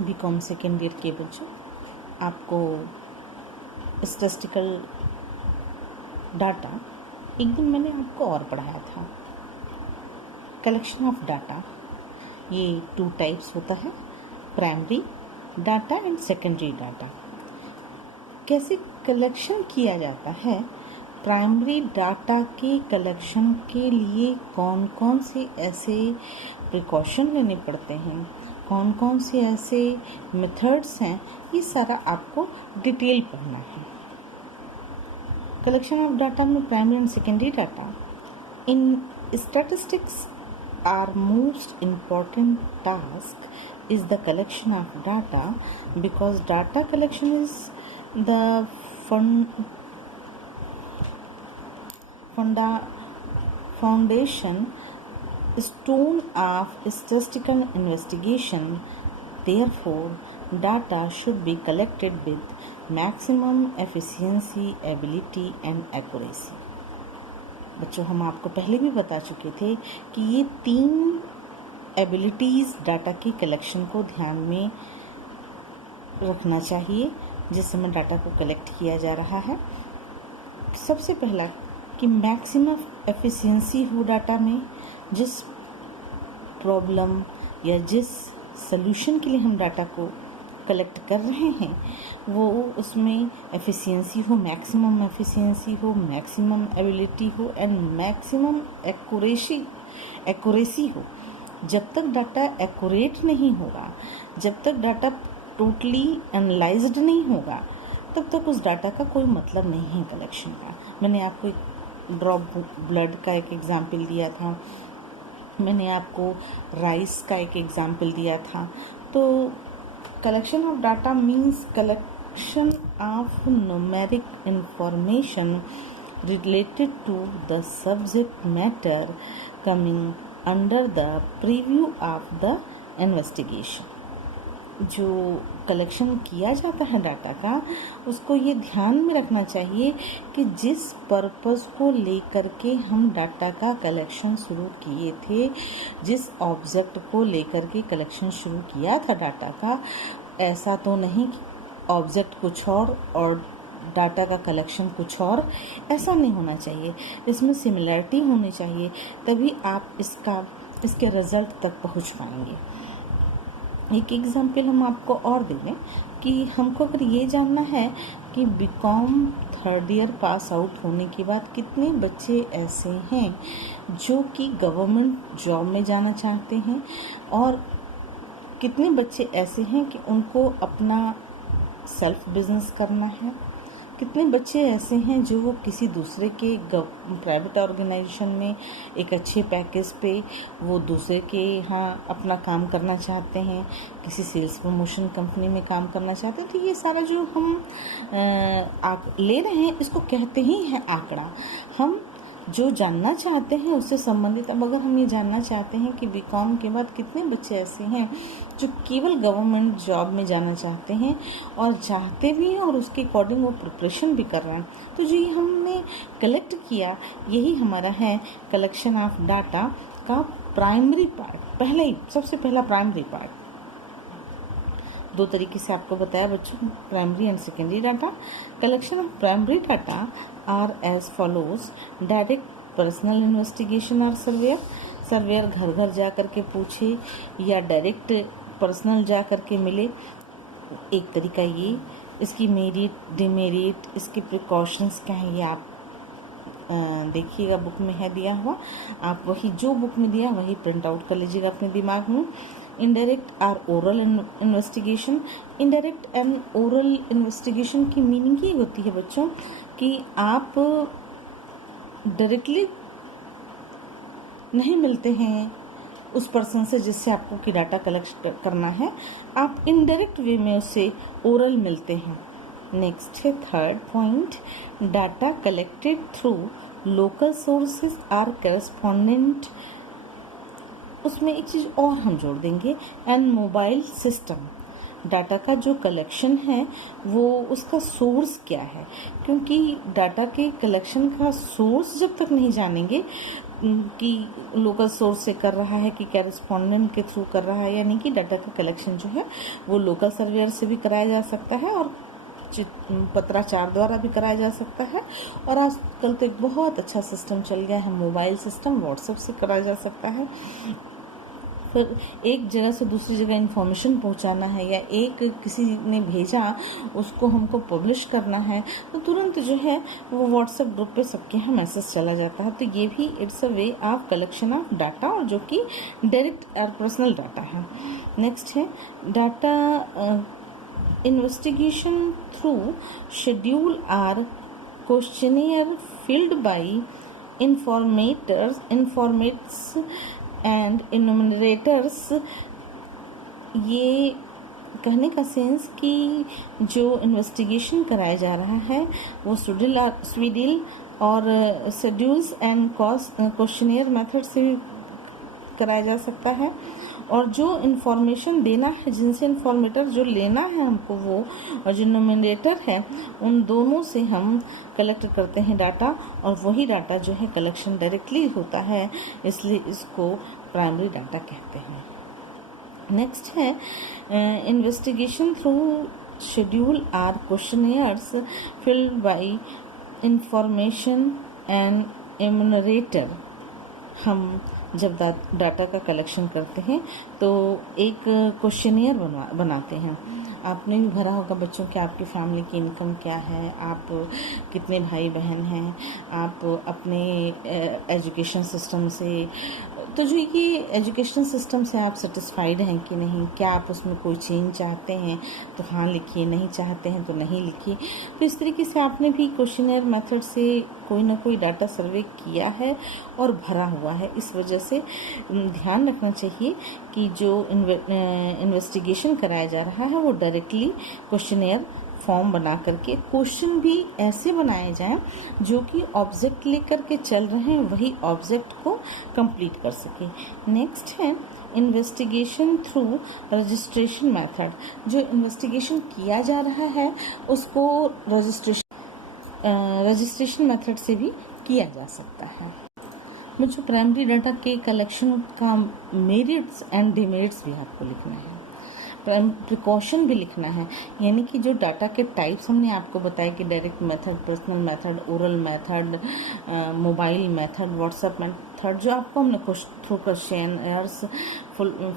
BCom second year के बच्चों, आपको स्टैटिस्टिकल डाटा एक दिन मैंने आपको और पढ़ाया था। कलेक्शन ऑफ डाटा, ये 2 टाइप्स होता है, primary data and secondary data. कैसे कलेक्शन किया जाता है? प्राइमरी डाटा के कलेक्शन के लिए कौन कौन से ऐसे प्रिकॉशन लेने पड़ते हैं, कौन कौन से ऐसे मेथड्स हैं, ये सारा आपको डिटेल पढ़ना है। कलेक्शन ऑफ डाटा में primary and secondary data in statistics our most important task is the collection of data, because data collection is the foundation stone of statistical investigation. Therefore, data should be collected with maximum efficiency, ability and accuracy. बच्चों, हम आपको पहले भी बता चुके थे कि ये 3 एबिलिटीज़ डाटा की कलेक्शन को ध्यान में रखना चाहिए जिस समय डाटा को कलेक्ट किया जा रहा है। सबसे पहला कि मैक्सिमम एफिशिएंसी हो डाटा में, जिस प्रॉब्लम या जिस सॉल्यूशन के लिए हम डाटा को कलेक्ट कर रहे हैं वो उसमें एफिशिएंसी हो, मैक्सिमम एफिशिएंसी हो, मैक्सिमम एबिलिटी हो एंड मैक्सिमम एक्यूरेसी हो। जब तक डाटा एक्यूरेट नहीं होगा, जब तक डाटा टोटली एनालाइज्ड नहीं होगा, तब तक उस डाटा का कोई मतलब नहीं है कलेक्शन का। मैंने आपको एक ड्रॉप ब्लड का एक एग्जाम्पल दिया था, मैंने आपको राइस का एक एग्जाम्पल दिया था। तो collection of data means collection of numeric information related to the subject matter coming under the preview of the investigation. जो कलेक्शन किया जाता है डाटा का, उसको ये ध्यान में रखना चाहिए कि जिस पर्पस को लेकर के हम डाटा का कलेक्शन शुरू किए थे, जिस ऑब्जेक्ट को लेकर के कलेक्शन शुरू किया था डाटा का, ऐसा तो नहीं कि ऑब्जेक्ट कुछ और डाटा का कलेक्शन कुछ और, ऐसा नहीं होना चाहिए। इसमें सिमिलरिटी होनी चाहिए, तभी आप इसके रिजल्ट तक पहुंच पाएंगे। एक एग्जाम्पल हम आपको और दे दें कि हमको अगर ये जानना है कि BCom 3rd year pass out होने के बाद कितने बच्चे ऐसे हैं जो कि गवर्नमेंट जॉब में जाना चाहते हैं और कितने बच्चे ऐसे हैं कि उनको अपना सेल्फ बिजनेस करना है, कितने बच्चे ऐसे हैं जो वो किसी दूसरे के प्राइवेट ऑर्गेनाइजेशन में एक अच्छे पैकेज पे वो दूसरे के यहाँ अपना काम करना चाहते हैं, किसी सेल्स प्रमोशन कंपनी में काम करना चाहते हैं। तो ये सारा जो हम ले रहे हैं इसको कहते ही हैं आंकड़ा। हम जो जानना चाहते हैं उससे संबंधित, अब अगर हम ये जानना चाहते हैं कि बीकॉम के बाद कितने बच्चे ऐसे हैं जो केवल गवर्नमेंट जॉब में जाना चाहते हैं और चाहते भी हैं और उसके अकॉर्डिंग वो प्रिपरेशन भी कर रहे हैं, तो जो ये हमने कलेक्ट किया यही हमारा है कलेक्शन ऑफ डाटा का प्राइमरी पार्ट। सबसे पहला प्राइमरी पार्ट। 2 तरीके से आपको बताया बच्चों, primary and secondary data. Collection of primary data are as follows: direct personal investigation और सर्वेयर घर घर जा कर के पूछे या डायरेक्ट पर्सनल जा कर के मिले, एक तरीका ये। इसकी मेरिट डिमेरिट, इसके प्रिकॉशंस क्या है, ये आप देखिएगा, बुक में है दिया हुआ, आप वही जो बुक में दिया वही प्रिंट आउट कर लीजिएगा अपने दिमाग में। इनडायरेक्ट और oral investigation. Indirect and oral investigation की मीनिंग ये होती है बच्चों कि आप डायरेक्टली नहीं मिलते हैं उस पर्सन से जिससे आपको की डाटा कलेक्ट करना है, आप इनडायरेक्ट वे में उससे ओरल मिलते हैं। नेक्स्ट है 3rd point, data collected through local sources or correspondent. उसमें एक चीज़ और हम जोड़ देंगे, एंड मोबाइल सिस्टम। डाटा का जो कलेक्शन है वो उसका सोर्स क्या है, क्योंकि डाटा के कलेक्शन का सोर्स जब तक नहीं जानेंगे कि लोकल सोर्स से कर रहा है कि कैरेस्पॉन्डेंट के थ्रू कर रहा है, यानी कि डाटा का कलेक्शन जो है वो लोकल सर्वेयर से भी कराया जा सकता है और पत्राचार द्वारा भी कराया जा सकता है। और आजकल तो एक बहुत अच्छा सिस्टम चल गया है, मोबाइल सिस्टम, व्हाट्सएप से कराया जा सकता है। फिर एक जगह से दूसरी जगह इन्फॉर्मेशन पहुंचाना है या एक किसी ने भेजा उसको हमको पब्लिश करना है तो तुरंत जो है वो व्हाट्सएप ग्रुप पे सबके यहाँ मैसेज चला जाता है। तो ये भी it's a way of collection of data, और जो कि डायरेक्ट और पर्सनल डाटा है। नेक्स्ट है data investigation through schedule or questionnaire filled by informants and enumerators. ये कहने का सेंस कि जो इन्वेस्टिगेशन कराया जा रहा है वो स्वीडिल और शेड्यूल्स एंड क्वेश्चनियर मेथड से भी कराया जा सकता है। और जो इन्फॉर्मेशन देना है, जिनसे इन्फॉर्मेटर जो लेना है हमको वो, और जो नोमिनेटर है, उन दोनों से हम कलेक्ट करते हैं डाटा, और वही डाटा जो है कलेक्शन डायरेक्टली होता है, इसलिए इसको प्राइमरी डाटा कहते हैं। नेक्स्ट है investigation through schedule or questionnaires filled by information and enumerator. हम जब डाटा का कलेक्शन करते हैं तो एक क्वेश्चनियर बनाते हैं। आपने भी भरा होगा बच्चों कि आपकी फैमिली की इनकम क्या है, आप कितने भाई बहन हैं, आप अपने एजुकेशन सिस्टम से, तो जो ये एजुकेशन सिस्टम से आप सेटिस्फाइड हैं कि नहीं, क्या आप उसमें कोई चेंज चाहते हैं तो हाँ लिखिए, नहीं चाहते हैं तो नहीं लिखिए। तो इस तरीके से आपने भी क्वेश्चनियर मेथड से कोई ना कोई डाटा सर्वे किया है और भरा हुआ है। इस वजह से ध्यान रखना चाहिए कि जो इन्वेस्टिगेशन कराया जा रहा है वो डायरेक्टली क्वेश्चनियर फॉर्म बना करके, क्वेश्चन भी ऐसे बनाए जाएं जो कि ऑब्जेक्ट लेकर के चल रहे हैं वही ऑब्जेक्ट को कंप्लीट कर सके। नेक्स्ट है इन्वेस्टिगेशन थ्रू रजिस्ट्रेशन मेथड। जो इन्वेस्टिगेशन किया जा रहा है उसको रजिस्ट्रेशन मेथड से भी किया जा सकता है। मुझे प्राइमरी डाटा के कलेक्शन का मेरिट्स एंड डिमेरिट्स भी आपको लिखना है, प्रिकॉशन भी लिखना है। यानी कि जो डाटा के टाइप्स हमने आपको बताया कि direct method, personal method, oral method, mobile method, WhatsApp method, जो आपको हमने थ्रू क्वेश्चनर्स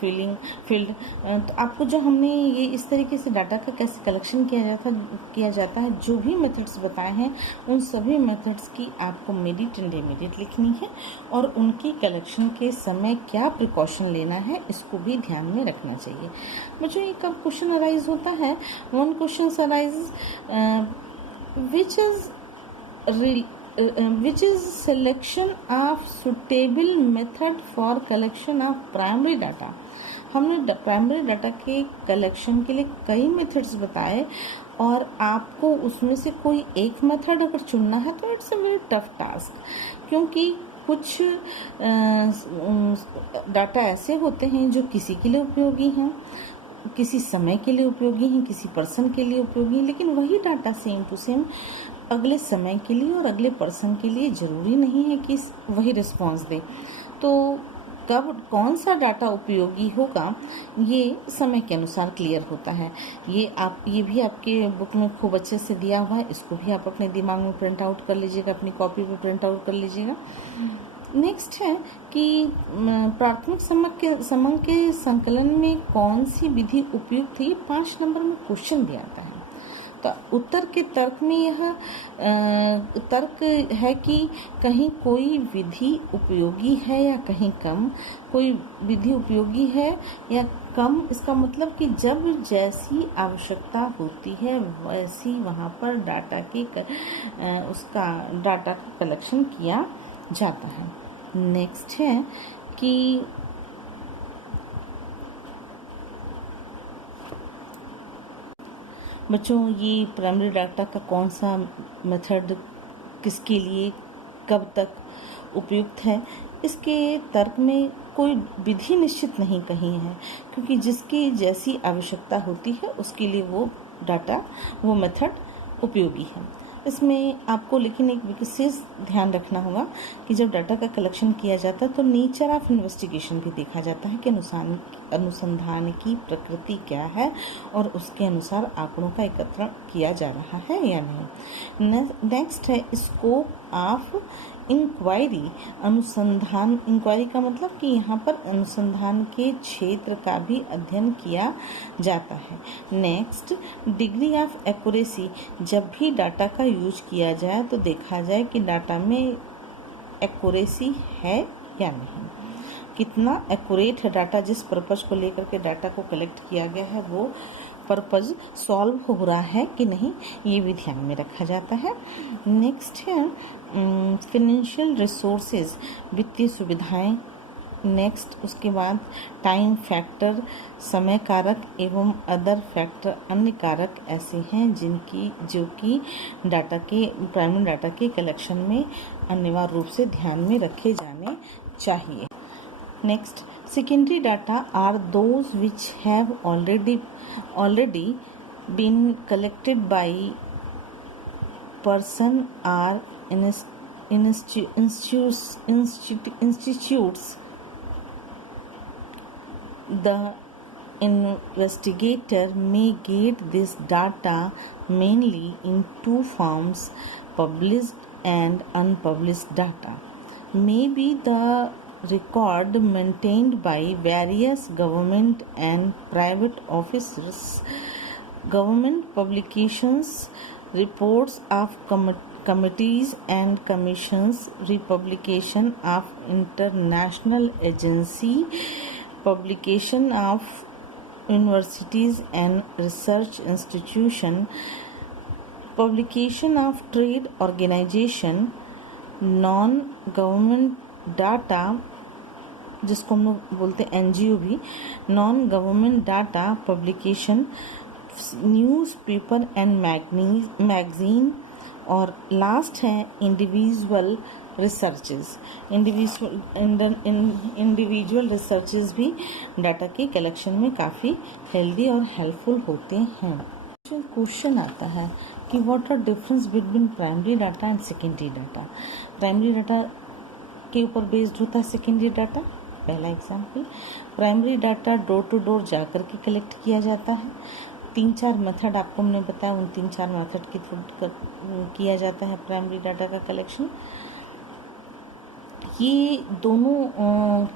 फील्ड, तो आपको जो हमने ये इस तरीके से डाटा का कैसे कलेक्शन किया जाता है, जो भी मेथड्स बताए हैं उन सभी मेथड्स की आपको मेरिट एंड डिमेरिट लिखनी है, और उनकी कलेक्शन के समय क्या प्रिकॉशन लेना है इसको भी ध्यान में रखना चाहिए। बच्चों ये कब क्वेश्चन अराइज होता है? One question arise which is selection of suitable method for collection of primary data। हमने प्राइमरी डाटा के कलेक्शन के लिए कई मेथड्स बताए और आपको उसमें से कोई एक मेथड अगर चुनना है तो it's a very tough task, क्योंकि कुछ डाटा ऐसे होते हैं जो किसी के लिए उपयोगी हैं, किसी समय के लिए उपयोगी हैं, किसी पर्सन के लिए उपयोगी हैं, लेकिन वही डाटा सेम टू सेम अगले समय के लिए और अगले पर्सन के लिए ज़रूरी नहीं है कि वही रिस्पॉन्स दे। तो कब कौन सा डाटा उपयोगी होगा ये समय के अनुसार क्लियर होता है। ये भी आपके बुक में खूब अच्छे से दिया हुआ है, इसको भी आप अपने दिमाग में प्रिंट आउट कर लीजिएगा, अपनी कॉपी पे प्रिंट आउट कर लीजिएगा। नेक्स्ट है कि प्राथमिक समंक के संकलन में कौन सी विधि उपयुक्त है, 5 नंबर में क्वेश्चन भी आता है। तो उत्तर के तर्क में यह तर्क है कि कहीं कोई विधि उपयोगी है या कहीं कम, कोई विधि उपयोगी है या कम। इसका मतलब कि जब जैसी आवश्यकता होती है वैसी वहाँ पर डाटा का कलेक्शन किया जाता है। नेक्स्ट है कि बच्चों ये प्राइमरी डाटा का कौन सा मेथड किसके लिए कब तक उपयुक्त है, इसके तर्क में कोई विधि निश्चित नहीं कही है, क्योंकि जिसकी जैसी आवश्यकता होती है उसके लिए वो मेथड उपयोगी है। इसमें आपको लेकिन एक विशेष ध्यान रखना होगा कि जब डाटा का कलेक्शन किया जाता है तो नेचर ऑफ इन्वेस्टिगेशन भी देखा जाता है कि अनुसंधान की प्रकृति क्या है और उसके अनुसार आंकड़ों का एकत्रण किया जा रहा है या नहीं। नेक्स्ट है स्कोप ऑफ इंक्वायरी। अनुसंधान, इंक्वायरी का मतलब कि यहाँ पर अनुसंधान के क्षेत्र का भी अध्ययन किया जाता है। Next degree of accuracy. जब भी डाटा का यूज किया जाए तो देखा जाए कि डाटा में एक्यूरेसी है या नहीं, कितना एक्यूरेट है डाटा, जिस पर्पज को लेकर के डाटा को कलेक्ट किया गया है वो पर्पज सॉल्व हो रहा है कि नहीं, ये भी ध्यान में रखा जाता है। नेक्स्ट है फाइनेंशियल रिसोर्सेज, वित्तीय सुविधाएं। नेक्स्ट उसके बाद टाइम फैक्टर, समय कारक एवं अदर फैक्टर, अन्य कारक ऐसे हैं जो कि डाटा के प्राइमरी डाटा के कलेक्शन में अनिवार्य रूप से ध्यान में रखे जाने चाहिए। Next secondary data are those which have already been collected by person or institutes. The investigator may get this data mainly in two forms: published and unpublished data. Maybe the record maintained by various government and private officers, government publications, reports of committees and commissions, republication of international agency, publication of universities and research institution, publication of trade organization, non-government data जिसको हम लोग बोलते हैं NGO भी, non government data publication, newspaper and magazine, और last है individual researches. Individual researches भी data के कलेक्शन में काफ़ी हेल्दी और हेल्पफुल होते हैं। क्वेश्चन आता है कि what are difference between primary data and secondary data. Primary data के ऊपर बेस्ड होता है सेकेंडरी डाटा। पहला example, primary data door to door जाकर के कलेक्ट किया जाता है। 3-4 मेथड आपको हमने बताया, उन 3-4 मेथड के थ्रू किया जाता है प्राइमरी डाटा का कलेक्शन। ये दोनों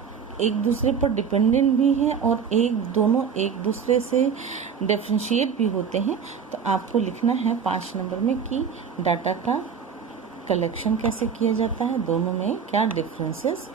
एक दूसरे पर डिपेंडेंट भी हैं और दोनों एक दूसरे से डिफरेंशिएट भी होते हैं। तो आपको लिखना है 5 नंबर में कि डाटा का कलेक्शन कैसे किया जाता है, दोनों में क्या डिफरेंसेस